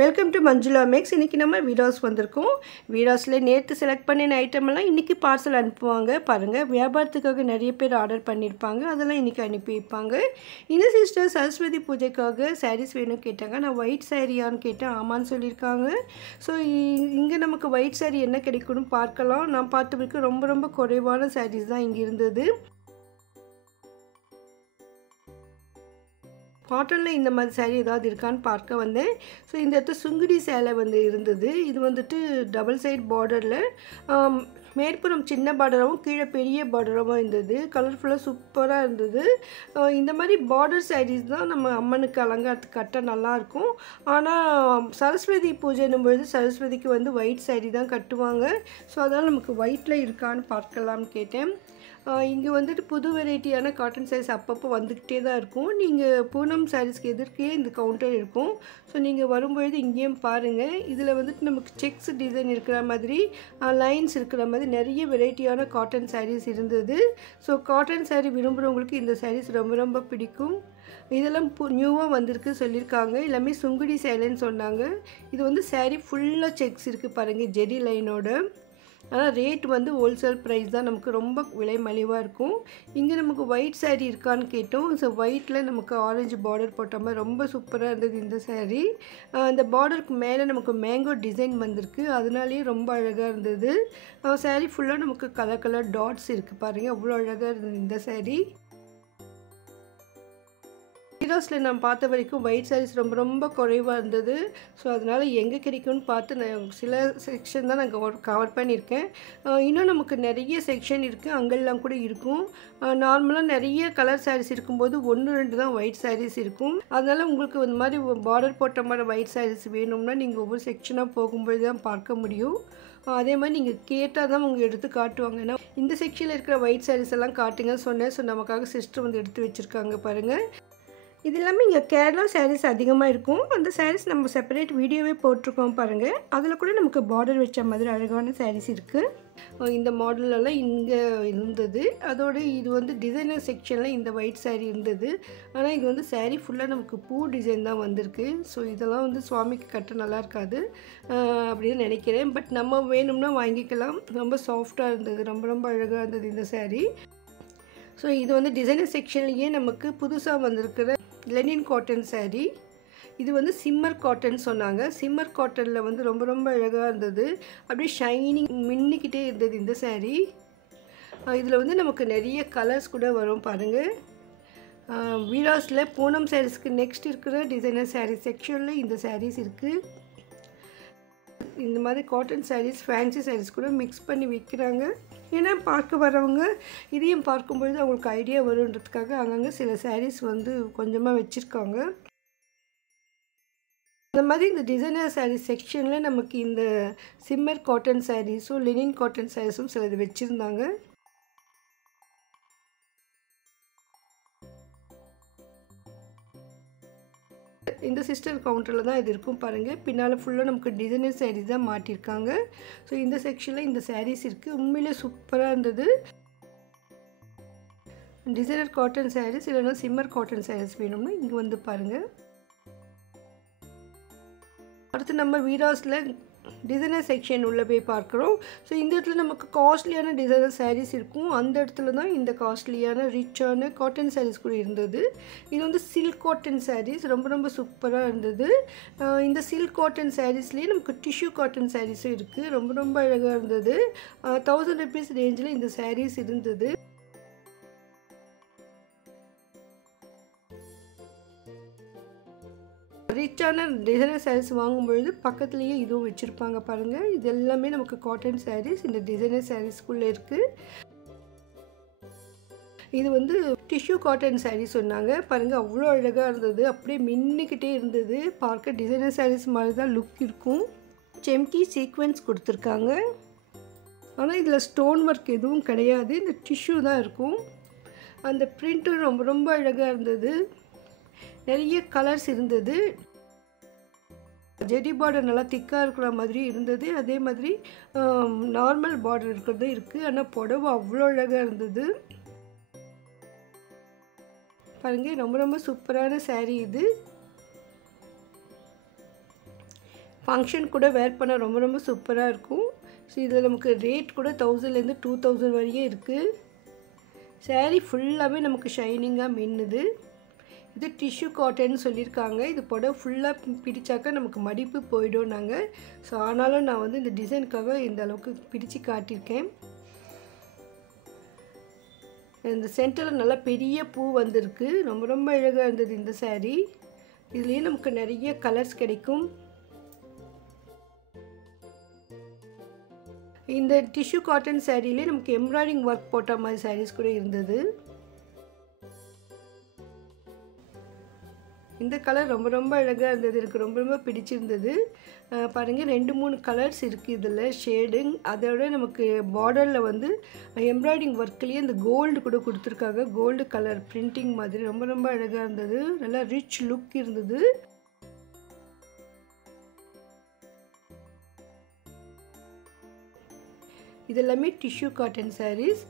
Welcome to Manjula maths. இன்றைக்கி நம்ம வீடாஸ் வந்திருக்கோம். வீடாஸில் நேற்று செலக்ட் பண்ணின ஐட்டமெல்லாம் இன்றைக்கி பார்சல் அனுப்புவாங்க. பாருங்கள், வியாபாரத்துக்காக நிறைய பேர் ஆர்டர் பண்ணியிருப்பாங்க. அதெல்லாம் இன்றைக்கி அனுப்பி வைப்பாங்க. இந்த சிஸ்டர் சரஸ்வதி பூஜைக்காக சாரீஸ் வேணும் கேட்டாங்க. நான் ஒயிட் சாரியான்னு கேட்டேன். ஆமான்னு சொல்லியிருக்காங்க. ஸோ இங்கே நமக்கு ஒயிட் சாரீ என்ன கிடைக்கும்னு பார்க்கலாம். நான் பார்த்த வரைக்கும் ரொம்ப ரொம்ப குறைவான சாரீஸ் தான் இங்கே இருந்தது. காட்டனில் இந்த மாதிரி சாரீ ஏதாவது இருக்கான்னு பார்க்க வந்தேன். ஸோ இந்த இடத்துல சுங்குடி சேலை வந்து இருந்தது. இது வந்துட்டு டபுள் சைட் பார்டரில் மேற்புறம் சின்ன பார்டராகவும் கீழே பெரிய பார்டராகவும் இருந்தது. கலர்ஃபுல்லாக சூப்பராக இருந்தது. இந்த மாதிரி பார்டர் சாரீஸ் தான் நம்ம அம்மனுக்கு அலங்காரத்துக்கு கட்ட நல்லாயிருக்கும். ஆனால் சரஸ்வதி பூஜைன்னும் பொழுது சரஸ்வதிக்கு வந்து ஒயிட் சாரீ தான் கட்டுவாங்க. ஸோ அதனால் நமக்கு ஒயிட்டில் இருக்கான்னு பார்க்கலாம்னு கேட்டேன். இங்கே வந்துட்டு புது வெரைட்டியான காட்டன் சாரீஸ் அப்பப்போ வந்துக்கிட்டே தான் இருக்கும். நீங்கள் பூனம் சாரீஸ்க்கு எதிர்க்கே இந்த கவுண்டர் இருக்கும். ஸோ நீங்கள் வரும்பொழுது இங்கேயும் பாருங்கள். இதில் வந்துட்டு நமக்கு செக்ஸ் டிசைன் இருக்கிற மாதிரி லைன்ஸ் இருக்கிற மாதிரி நிறைய வெரைட்டியான காட்டன் சாரீஸ் இருந்தது. ஸோ காட்டன் சாரீ விரும்புகிறவங்களுக்கு இந்த சாரீஸ் ரொம்ப ரொம்ப பிடிக்கும். இதெல்லாம் நியூவாக வந்திருக்கு சொல்லியிருக்காங்க. எல்லாமே சுங்குடி சேலைன்னு சொன்னாங்க. இது வந்து சாரீ ஃபுல்லாக செக்ஸ் இருக்குது பாருங்கள், ஜெரி லைனோட. ஆனால் ரேட் வந்து ஹோல்சேல் ப்ரைஸ் தான், நமக்கு ரொம்ப விலை மலிவாக இருக்கும். இங்கே நமக்கு ஒயிட் சாரீ இருக்கான்னு கேட்டோம். ஸோ ஒயிட்டில் நமக்கு ஆரஞ்சு பார்டர் போட்ட மாதிரி ரொம்ப சூப்பராக இருந்தது இந்த சாரீ. அந்த பார்டருக்கு மேலே நமக்கு மேங்கோ டிசைன் வந்திருக்கு. அதனாலேயே ரொம்ப அழகாக இருந்தது. சாரீ ஃபுல்லாக நமக்கு கலர் கலர் டாட்ஸ் இருக்குது பாருங்கள், அவ்வளோ அழகாக இருந்தது இந்த சாரீ. வீடாஸில் நான் பார்த்த வரைக்கும் ஒயிட் சாரீஸ் ரொம்ப ரொம்ப குறைவாக இருந்தது. ஸோ அதனால் எங்கே கிடைக்கும்னு பார்த்து நான் சில செக்ஷன் தான் நான் கவர் பண்ணியிருக்கேன். இன்னும் நமக்கு நிறைய செக்ஷன் இருக்குது, அங்கெல்லாம் கூட இருக்கும். நார்மலாக நிறைய கலர் சாரீஸ் இருக்கும்போது 1-2 தான் ஒயிட் சாரீஸ் இருக்கும். அதனால் உங்களுக்கு இந்த மாதிரி பார்டர் போட்ட மாதிரி ஒயிட் சாரீஸ் வேணும்னா நீங்கள் ஒவ்வொரு செக்ஷனாக போகும்போது தான் பார்க்க முடியும். அதே மாதிரி நீங்கள் கேட்டால் தான் அவங்க எடுத்து காட்டுவாங்க. ஏன்னா இந்த செக்ஷனில் இருக்கிற ஒயிட் சாரீஸ் எல்லாம் காட்டுங்கன்னு சொன்னேன். ஸோ நமக்காக சிஸ்டர் வந்து எடுத்து வச்சுருக்காங்க பாருங்கள். இது எல்லாமே இங்கே கேரளா சாரீஸ் அதிகமாக இருக்கும். அந்த சாரீஸ் நம்ம செப்பரேட் வீடியோவே போட்டிருக்கோம் பாருங்கள். அதில் கூட நமக்கு பார்டர் வச்ச மாதிரி அழகான சாரீஸ் இருக்குது. இந்த மாடலெல்லாம் இங்கே இருந்தது. அதோடு இது வந்து டிசைனர் செக்ஷனில் இந்த ஒயிட் சாரீ இருந்தது. ஆனால் இது வந்து சாரீ ஃபுல்லாக நமக்கு பூ டிசைன் தான் வந்திருக்கு. ஸோ இதெல்லாம் வந்து சுவாமிக்கு கட்ட நல்லா இருக்காது அப்படின்னு நினைக்கிறேன். பட் நம்ம வேணும்னா வாங்கிக்கலாம். ரொம்ப சாஃப்டாக இருந்தது, ரொம்ப ரொம்ப அழகாக இருந்தது இந்த சாரீ. ஸோ இது வந்து டிசைனர் செக்ஷன்லேயே நமக்கு புதுசாக வந்திருக்கிற லெனின் காட்டன் சாரீ. இது வந்து சிம்மர் காட்டன் சொன்னாங்க. சிம்மர் காட்டனில் வந்து ரொம்ப ரொம்ப அழகாக இருந்தது. அப்படியே ஷைனிங் மின்னிக்கிட்டே இருந்தது இந்த சாரீ. இதில் வந்து நமக்கு நிறைய கலர்ஸ் கூட வரும் பாருங்கள். வீடாஸில் பூனம் சாரீஸ்க்கு நெக்ஸ்ட் இருக்கிற டிசைனர் சாரீ செக்ஷனில் இந்த சாரீஸ் இருக்குது. இந்த மாதிரி காட்டன் சாரீஸ் ஃபேன்சி சாரீஸ் கூட மிக்ஸ் பண்ணி விற்கிறாங்க. ஏன்னா பார்க்க வரவங்க இதையும் பார்க்கும்பொழுது அவங்களுக்கு ஐடியா வருன்றதுக்காக அங்கங்கே சில சாரீஸ் வந்து கொஞ்சமாக வச்சுருக்காங்க. அந்த மாதிரி இந்த டிசைனர் சாரீஸ் செக்ஷனில் நமக்கு இந்த சிம்மர் காட்டன் சாரீஸும் லெனின் காட்டன் சாரீஸும் சிலது வச்சுருந்தாங்க. இந்த சிஸ்டர் கவுண்டரில் தான் இது இருக்கும் பாருங்கள். பின்னால் ஃபுல்லாக நமக்கு டிசைனர் சாரீஸ் தான் மாட்டியிருக்காங்க. ஸோ இந்த செக்ஷனில் இந்த சாரீஸ் இருக்குது. உண்மையிலே சூப்பராக இருந்தது. டிசைனர் காட்டன் சாரீஸ் இல்லைன்னா சிம்மர் காட்டன் சாரீஸ் வேணும்னா இங்கே வந்து பாருங்கள். அடுத்து நம்ம வீடாஸில் டிசைனர் செக்ஷன் உள்ளே போய் பார்க்குறோம். ஸோ இந்த இடத்துல நமக்கு காஸ்ட்லியான டிசைனர் சாரீஸ் இருக்கும். அந்த இடத்துல தான் இந்த காஸ்ட்லியான ரிச்சான காட்டன் சாரீஸ் கூட இருந்தது. இது வந்து சில்க் காட்டன் சாரீஸ் ரொம்ப ரொம்ப சூப்பராக இருந்தது. இந்த சில்க் காட்டன் சாரீஸ்லேயே நமக்கு டிஷ்யூ காட்டன் சாரீஸும் இருக்குது. ரொம்ப ரொம்ப அழகாக இருந்தது. 1000 rupees ரேஞ்சில் இந்த சாரீஸ் இருந்தது. ரிச்சான டிசைனர் சாரீஸ் வாங்கும்பொழுது பக்கத்துலேயே இதுவும் வச்சுருப்பாங்க பாருங்கள். இது எல்லாமே நமக்கு காட்டன் சாரீஸ் இந்த டிசைனர் சாரீஸ்க்குள்ளே இருக்குது. இது வந்து டிஷ்யூ காட்டன் சாரீ சொன்னாங்க பாருங்கள், அவ்வளோ அழகாக இருந்தது. அப்படியே மின்னிக்கிட்டே இருந்தது. பார்க்க டிசைனர் சாரீஸ் மாதிரி தான் லுக் இருக்கும். செம்கி சீக்வென்ஸ் கொடுத்துருக்காங்க. ஆனால் இதில் ஸ்டோன் ஒர்க் எதுவும் கிடையாது, இந்த டிஷ்யூ தான் இருக்கும். அந்த பிரிண்ட்டும் ரொம்ப ரொம்ப அழகாக இருந்தது. நிறைய கலர்ஸ் இருந்தது. ஜெரி பார்டர் நல்லா திக்காக இருக்கிற மாதிரி இருந்தது. அதே மாதிரி நார்மல் பார்டர் இருக்கிறதும் இருக்குது. ஆனால் புடவை அவ்வளோ அழகாக இருந்தது பாருங்கள். ரொம்ப ரொம்ப சூப்பரான சாரீ இது. ஃபங்க்ஷன் கூட வேர் பண்ண ரொம்ப ரொம்ப சூப்பராக இருக்கும். ஸோ இதில் நமக்கு ரேட் கூட 1000லேருந்து 2000 வரையும் இருக்குது. சாரீ ஃபுல்லாகவே நமக்கு ஷைனிங்காக மின்னுது. இது டிஷ்யூ காட்டன் சொல்லியிருக்காங்க. இது புடவை ஃபுல்லாக பிடிச்சாக்கா நமக்கு மடிப்பு போயிடும் நாங்கள். ஸோ ஆனாலும் நான் வந்து இந்த டிசைனுக்காக இந்த அளவுக்கு பிடிச்சு காட்டியிருக்கேன். இந்த சென்டரில் நல்லா பெரிய பூ வந்திருக்கு. ரொம்ப ரொம்ப அழகாக இருந்தது இந்த சாரீ. இதுலேயே நமக்கு நிறைய கலர்ஸ் கிடைக்கும். இந்த டிஷ்யூ காட்டன் சாரீலே நமக்கு எம்ப்ராய்டிங் ஒர்க் போட்ட மாதிரி சாரீஸ் கூட இருந்தது. இந்த கலர் ரொம்ப ரொம்ப அழகாக இருந்தது. எனக்கு ரொம்ப ரொம்ப பிடிச்சிருந்தது. பாருங்கள் 2-3 கலர்ஸ் இருக்குது இதில் ஷேடிங். அதோட நமக்கு பார்டரில் வந்து எம்ப்ராய்டிங் ஒர்க்லேயே இந்த கோல்டு கூட கொடுத்துருக்காங்க. கோல்டு கலர் பிரிண்டிங் மாதிரி ரொம்ப ரொம்ப அழகாக இருந்தது. நல்லா ரிச் லுக் இருந்தது. இதெல்லாமே டிஷ்யூ காட்டன் சாரீஸ்.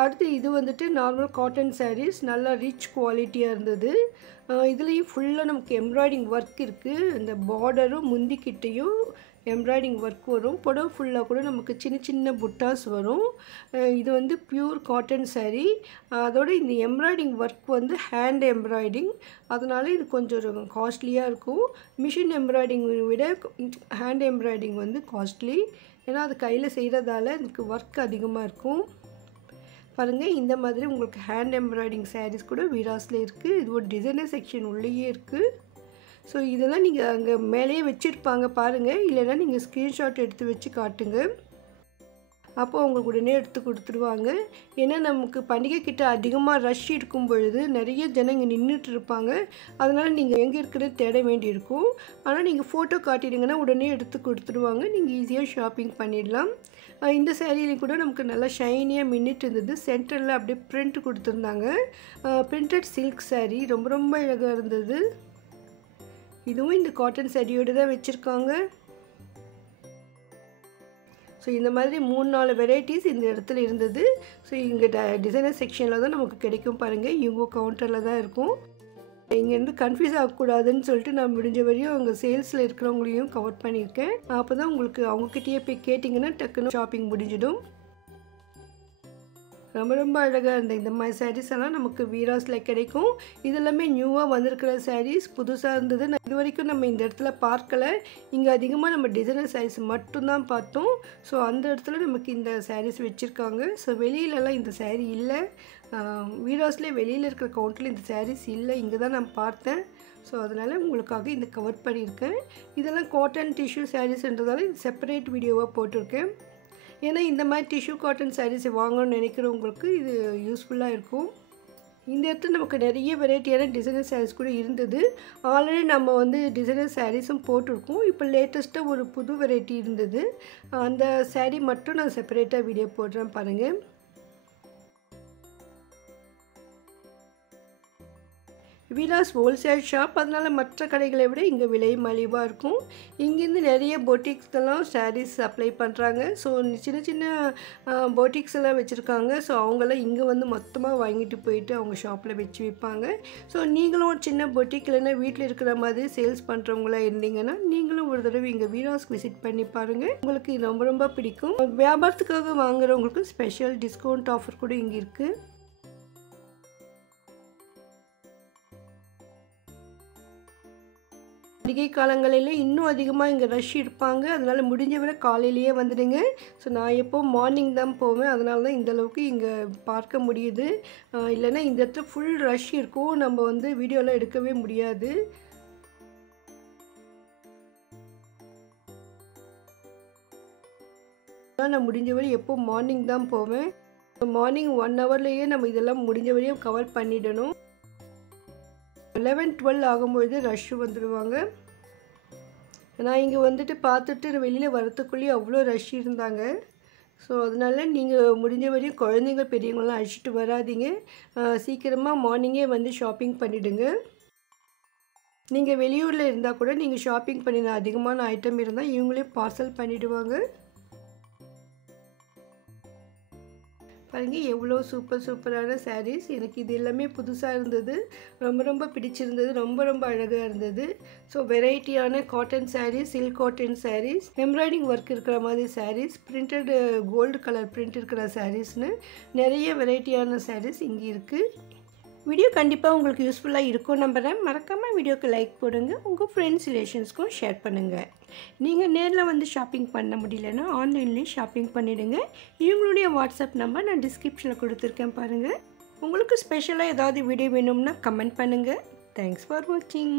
அடுத்து இது வந்துட்டு நார்மல் காட்டன் சாரீஸ். நல்லா ரிச் குவாலிட்டியாக இருந்தது. இதுலேயும் ஃபுல்லாக நமக்கு எம்ப்ராய்டிங் ஒர்க் இருக்குது. இந்த பார்டரும் முந்திக்கிட்டையும் எம்ப்ராய்டிங் ஒர்க் வரும். புடவை ஃபுல்லாக கூட நமக்கு சின்ன சின்ன புட்டாஸ் வரும். இது வந்து பியூர் காட்டன் சாரீ. அதோட இந்த எம்ப்ராய்டிங் ஒர்க் வந்து ஹேண்ட் எம்ப்ராய்டிங். அதனால இது கொஞ்சம் காஸ்ட்லியாக இருக்கும். மிஷின் எம்ப்ராய்டிங் விட ஹேண்ட் எம்ப்ராய்டிங் வந்து காஸ்ட்லி. ஏன்னா அது கையில் செய்கிறதால எனக்கு ஒர்க் அதிகமாக இருக்கும். பாருங்கள் இந்த மாதிரி உங்களுக்கு ஹேண்ட் எம்ப்ராய்டிங் சாரீஸ் கூட வீராஸில் இருக்குது. இது ஒரு டிசைனர் செக்ஷன் உள்ளேயே இருக்குது. ஸோ இதெல்லாம் நீங்கள் அங்கே மேலேயே வச்சுருப்பாங்க பாருங்கள். இல்லைன்னா நீங்கள் ஸ்க்ரீன்ஷாட் எடுத்து வச்சு காட்டுங்க. அப்போ உங்களுக்கு உடனே எடுத்து கொடுத்துருவாங்க. ஏன்னா நமக்கு பண்டிகை கிட்ட அதிகமாக ரஷ் இருக்கும் பொழுது நிறைய ஜனங்க நின்றுட்டு இருப்பாங்க. அதனால் நீங்கள் எங்கே இருக்கிறது தேட வேண்டியிருக்கும். ஆனால் நீங்கள் ஃபோட்டோ காட்டிடுங்கன்னா உடனே எடுத்து கொடுத்துருவாங்க. நீங்கள் ஈஸியாக ஷாப்பிங் பண்ணிடலாம். இந்த சேரீலையும் கூட நமக்கு நல்லா ஷைனியாக மின்னிட்டு இருந்தது. சென்டரில் அப்படியே பிரிண்ட் கொடுத்துருந்தாங்க. பிரிண்டட் சில்க் சாரீ ரொம்ப ரொம்ப அழகாக இருந்தது. இதுவும் இந்த காட்டன் சாரியோடு தான் வச்சுருக்காங்க. ஸோ இந்த மாதிரி 3-4 வெரைட்டிஸ் இந்த இடத்துல இருந்தது. ஸோ இங்கே டிசைனர் செக்ஷனில் தான் நமக்கு கிடைக்கும் பாருங்கள். இவங்க கவுண்டரில் தான் இருக்கும். இங்கேருந்து கன்ஃபியூஸ் ஆகக்கூடாதுன்னு சொல்லிட்டு நான் முடிஞ்ச வரையும் அங்கே சேல்ஸில் இருக்கிறவங்களையும் கவர் பண்ணியிருக்கேன். அப்போ தான் உங்களுக்கு அவங்கக்கிட்டேயே போய் கேட்டிங்கன்னா டக்குன்னு ஷாப்பிங் முடிஞ்சிடும். ரொம்ப ரொம்ப அழகாக இருந்த இந்த மாதிரி சாரீஸ் எல்லாம் நமக்கு வீராஸில் கிடைக்கும். இதெல்லாமே நியூவாக வந்திருக்கிற சாரீஸ் புதுசாக இருந்தது. நான் இது வரைக்கும் நம்ம இந்த இடத்துல பார்க்கலை. இங்கே அதிகமாக நம்ம டிசைனர் சாரீஸ் மட்டும்தான் பார்த்தோம். ஸோ அந்த இடத்துல நமக்கு இந்த சாரீஸ் வச்சுருக்காங்க. ஸோ வெளியிலலாம் இந்த சாரீ இல்லை. வீராஸ்லேயே வெளியில் இருக்கிற கவுண்டரில் இந்த சாரீஸ் இல்லை. இங்கே தான் நான் பார்த்தேன். ஸோ அதனால் உங்களுக்காக இந்த கவர் பண்ணியிருக்கேன். இதெல்லாம் காட்டன் டிஷ்யூ சாரீஸ்ன்றதால இது செப்பரேட் வீடியோவாக போட்டிருக்கேன். ஏன்னா இந்த மாதிரி டிஷ்யூ காட்டன் சாரீஸ் வாங்கணும்னு நினைக்கிறவங்களுக்கு இது யூஸ்ஃபுல்லாக இருக்கும். இந்த இடத்துல நமக்கு நிறைய வெரைட்டியான டிசைனர் சாரீஸ் கூட இருந்தது. ஆல்ரெடி நம்ம வந்து டிசைனர் சாரீஸும் போட்டிருக்கோம். இப்போ லேட்டஸ்ட்டாக ஒரு புது வெரைட்டி இருந்தது. அந்த சாரீ மட்டும் நான் செப்பரேட்டாக வீடியோ போடுறேன் பாருங்கள். Veeras wholesale shop. அதனால் மற்ற கடைகளை விட இங்கே விலை மலிவாக இருக்கும். இங்கேருந்து நிறைய பொட்டிக்ஸ்லாம் சாரீஸ் சப்ளை பண்ணுறாங்க. ஸோ சின்ன சின்ன பொட்டிக்ஸ் எல்லாம் வச்சுருக்காங்க. ஸோ அவங்களாம் இங்கே வந்து மொத்தமாக வாங்கிட்டு போயிட்டு அவங்க ஷாப்பில் வச்சு விற்பாங்க. ஸோ நீங்களும் ஒரு சின்ன பொட்டிக் இல்லைன்னா வீட்டில் இருக்கிற மாதிரி சேல்ஸ் பண்ணுறவங்களா இருந்தீங்கன்னா நீங்களும் ஒரு தடவை இங்கே வீராஸ்க்கு விசிட் பண்ணி பாருங்கள். உங்களுக்கு ரொம்ப ரொம்ப பிடிக்கும். வியாபாரத்துக்காக வாங்குறவங்களுக்கு ஸ்பெஷல் டிஸ்கவுண்ட் ஆஃபர் கூட இங்கே இருக்குது. பண்டிகை காலங்களில் இன்னும் அதிகமாக இங்கே ரஷ் இருப்பாங்க. அதனால் முடிஞ்ச வரை காலையிலேயே வந்துடுங்க. ஸோ நான் எப்போ மார்னிங் தான் போவேன். அதனால தான் இந்தளவுக்கு இங்கே பார்க்க முடியுது. இல்லைன்னா இந்த இடத்துல ஃபுல் ரஷ் இருக்கும். நம்ம வந்து வீடியோலாம் எடுக்கவே முடியாது. நான் முடிஞ்ச வரை எப்போ மார்னிங் தான் போவேன். மார்னிங் 1 ஹவர்லேயே நம்ம இதெல்லாம் முடிஞ்ச வரையும் கவர் பண்ணிடணும். 11-12 ஆகும்பொழுது ரஷ்ஷு வந்துடுவாங்க. நான் இங்கே வந்துட்டு பார்த்துட்டு வெளியில் வரத்துக்குள்ளேயே அவ்வளோ ரஷ் இருந்தாங்க. ஸோ அதனால் நீங்கள் முடிஞ்ச வரையும் குழந்தைங்க பெரியவங்களாம் அழைச்சிட்டு வராதிங்க. சீக்கிரமாக மார்னிங்கே வந்து ஷாப்பிங் பண்ணிவிடுங்க. நீங்கள் வெளியூரில் இருந்தால் கூட நீங்கள் ஷாப்பிங் பண்ணின அதிகமான ஐட்டம் இருந்தால் இவங்களே பார்சல் பண்ணிவிடுவாங்க. பாருங்கள் எவ்வளோ சூப்பரான சாரீஸ். எனக்கு இது எல்லாமே புதுசாக இருந்தது, ரொம்ப பிடிச்சிருந்தது, ரொம்ப அழகாக இருந்தது. ஸோ வெரைட்டியான cotton saris, silk cotton saris, embroidery work இருக்கிற மாதிரி சாரீஸ், பிரிண்டட் கோல்டு கலர் பிரிண்ட் இருக்கிற சாரீஸ்னு நிறைய வெரைட்டியான சாரீஸ் இங்கே இருக்குது. வீடியோ கண்டிப்பாக உங்களுக்கு யூஸ்ஃபுல்லாக இருக்கும் நம்புகிறேன். மறக்காமல் வீடியோக்கு லைக் போடுங்க, உங்கள் ஃப்ரெண்ட்ஸ் ரிலேஷன்ஸ்க்கும் ஷேர் பண்ணுங்கள். நீங்கள் நேரில் வந்து ஷாப்பிங் பண்ண முடியலன்னா ஆன்லைன்லேயும் ஷாப்பிங் பண்ணிவிடுங்க. இவங்களுடைய வாட்ஸ்அப் நம்பர் நான் டிஸ்கிரிப்ஷனில் கொடுத்துருக்கேன் பாருங்கள். உங்களுக்கு ஸ்பெஷலாக ஏதாவது வீடியோ வேணும்னா கமெண்ட் பண்ணுங்கள். தேங்க்ஸ் ஃபார் வாட்சிங்.